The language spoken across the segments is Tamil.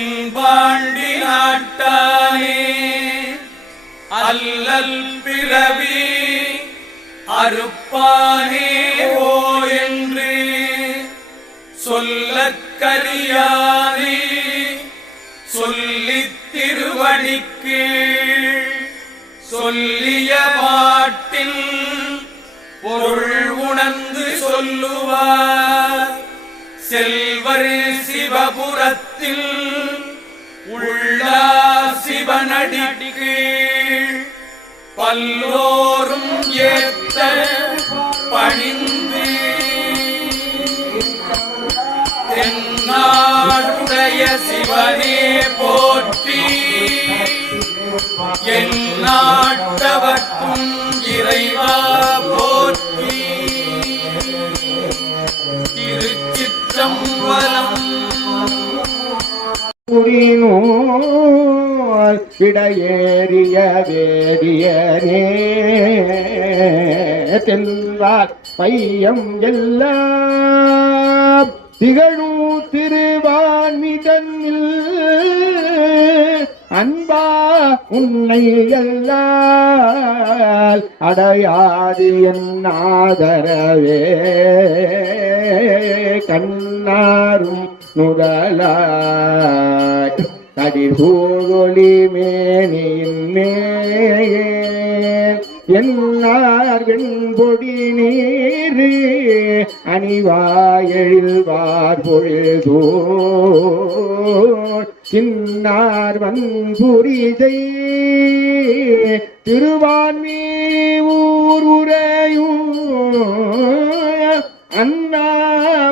தென்பாண்டி நாட்டானே அல்லல் பிறவி அறுப்பானே ஓ என்று சொல்லக்கரியானே சொல்லித் திருவடிக்கு சொல்லிய பாட்டின் பொருள் உணர்ந்து சொல்லுவார். செல்வர் சிவபுரத்தில் உள்ளா சிவனடிக்கு பல்லோரும் ஏத்த பணிந்து தென்னாடுடைய சிவனே போற்றி என் நாட்டவர்க்கும் இறைவா குடினோர் இடையேறிய வேதியனே. தெல்லார் பையம் எல்லாம் திகழும் திருவான்மிதன்னில் அன்பா உன்னை எல்லால் அடையாது என் ஆதரவே. கண்ணாரும் முதலாய். கடிகூழொளி மேனியின் மேல் என்னார் வெண்பொடி நீர். அணிவாயெழில்வார் பொழுதோ சின்னார் வன்புரிதை திருவான்மீ ஊர் உரையும் அண்ணா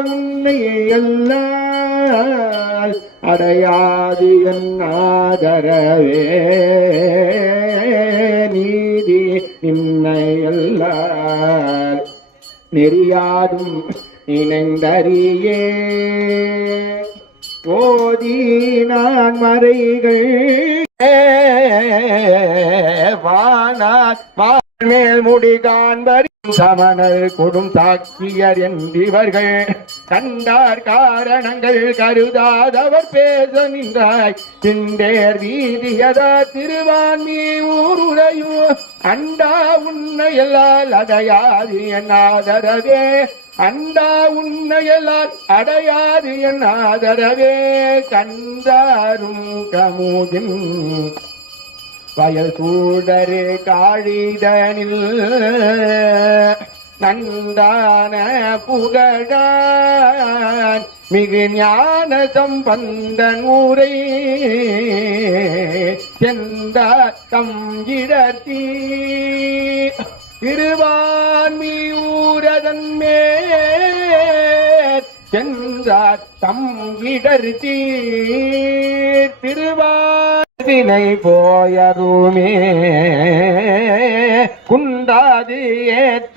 உன்னை எல்லால் அடையாது என் ஆதரவே. நீதி நின்னை எல்லால் நெறியாதும் இணைந்தறியே போதி நான் மறைகள் வானா மேல் முடி காண்பர் சமணர் கொடும் தாக்கியர் என்றிவர்கள் கண்டார் காரணங்கள் கருதாதவர் பேச நின்றாய். திண்டேர் வீதியதா திருவான்மீ ஊருரையும் அண்டா உன்னையெல்லால் அடையாது என் ஆதரவே. அண்டா உன்னையெல்லால் அடையாது என் ஆதரவே. கண்டாரும் கமுதின் வயல் சூடரு காழிதனில் நந்தான புகழான் மிகு ஞான சம்பந்தன் ஊரை எந்த தம் இடத்தீ. திருவான்மியூரதன் மேல் சென்றார் தம் இடர் தீர் வினை போயருமே குண்டாதி ஏத்த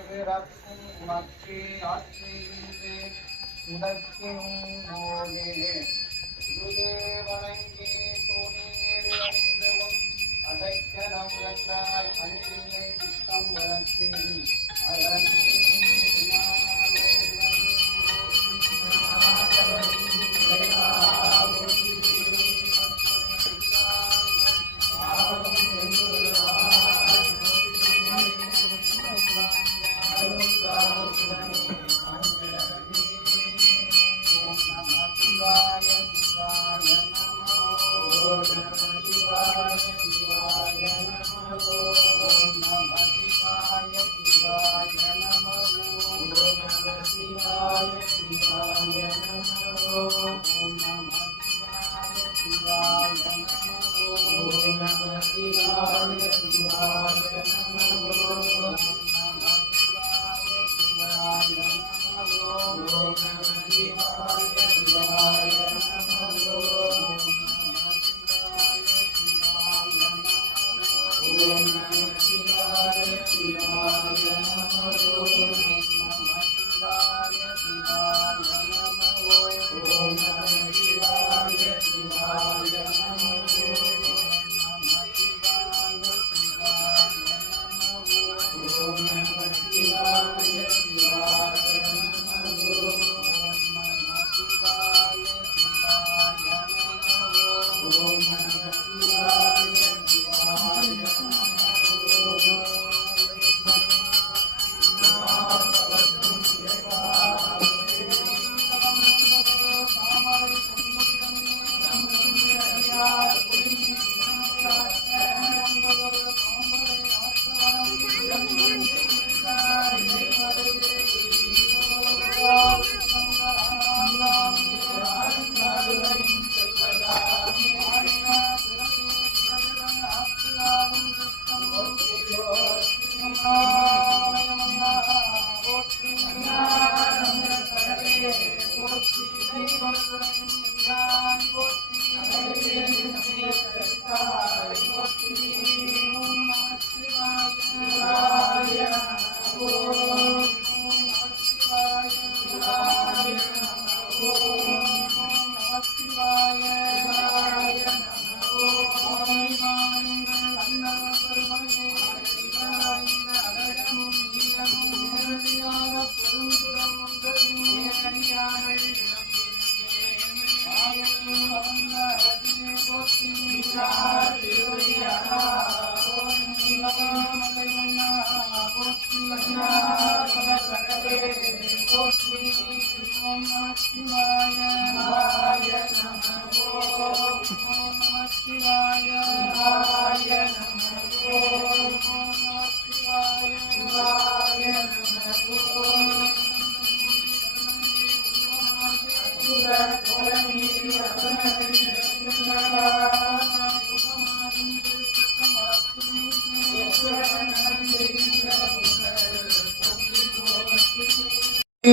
இருபிறப்பும் உனக்கே ஆட்சியின்றேன் உனக்கும் போலே இதுவே வணங்கி தோணீர் அறிந்தவும் அடைக்கலம் கண்டாய் அன்பில்லை சித்தம் வளர்த்தி Thank you.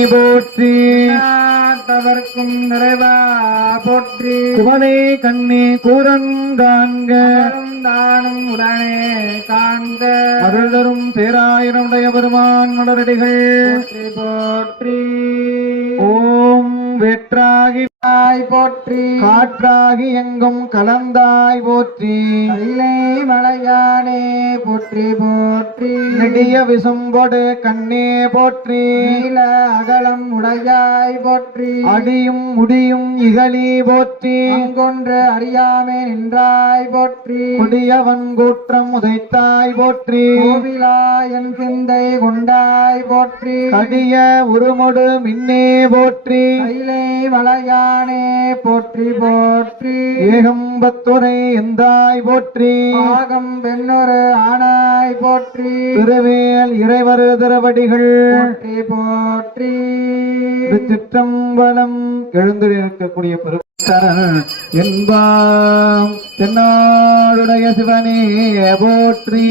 போற்றி. நாட்டவர்க்கும் நிறைவா போற்றி. குவனை கண்ணே கூரங்காண்க தானும் உடனே காண்க. அருள் தரும் பேராயிரமுடைய பெருமான் மலரடிகள். போற்றி ஓம் வெற்றாகி போற்றி. காற்றாகி எங்கும் கலந்தாய் போற்றி. கைலை மலையானே போற்றி போற்றி. நெடிய விசும்பொடு கண்ணே போற்றி. நீல அகலம் உடையாய் போற்றி. அடியும் முடியும் இகழி போற்றி. அங்கொன்று அறியாமே நின்றாய் போற்றி. கொடியவன் கூற்றம் உதைத்தாய் போற்றி. கோவிலா என் சிந்தை கொண்டாய் போற்றி. கடிய உருமொடு மின்னே போற்றி. கைலை மலையானே போற்றி போற்றி. ஏகம்பத்துரை எந்தாய் போற்றி. ஆகம் பெண்ணொரு ஆனாய் போற்றி. திருவேல் இறைவரு திருவடிகள் போற்றி. போற்றி சிற்றம்பலம் எழுந்திருக்கக்கூடிய பெருத்தரன் என்பாம். தென்னாடுடைய சிவனே போற்றி.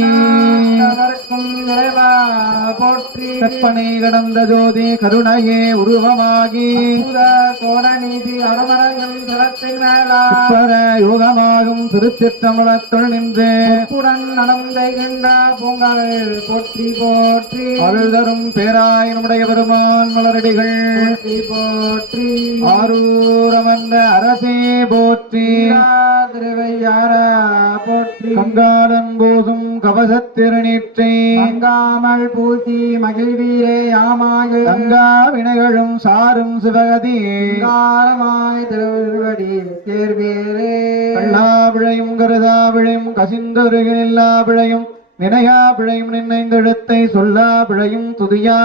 போற்றி. கற்பனை கடந்த ஜோதி கருணையே உருவமாகி. அற்புத கோண நீதி அருமரங்கள் ஈஸ்வர யோகமாகும் திருச்சிற்றம்பலத்துள் நின்று. புடன் நடந்தைகின்ற பூங்காவில் போற்றி போற்றி. அருள் தரும் பேராய் நம்முடைய பெருமான் மலரடிகள். போற்றி போற்றி. ஆரூரமன்ற அரசே போற்றி. திருவையார போற்றி. கங்காளன் போதும் கவசத்திருநீற்றை. மங்காமல் பூசி மகிழ்வியே யாமாய் கங்கா வினைகளும் சாரும் சிவகதி. காலமாய் திருவடி தேர்வேரே கள்ளா பிழையும் கருதா பிழையும் கசிந்தொருகில்லா பிழையும் வினையா பிழையும் நின்னைந்தெழுத்தை சொல்லா பிழையும் துதியா.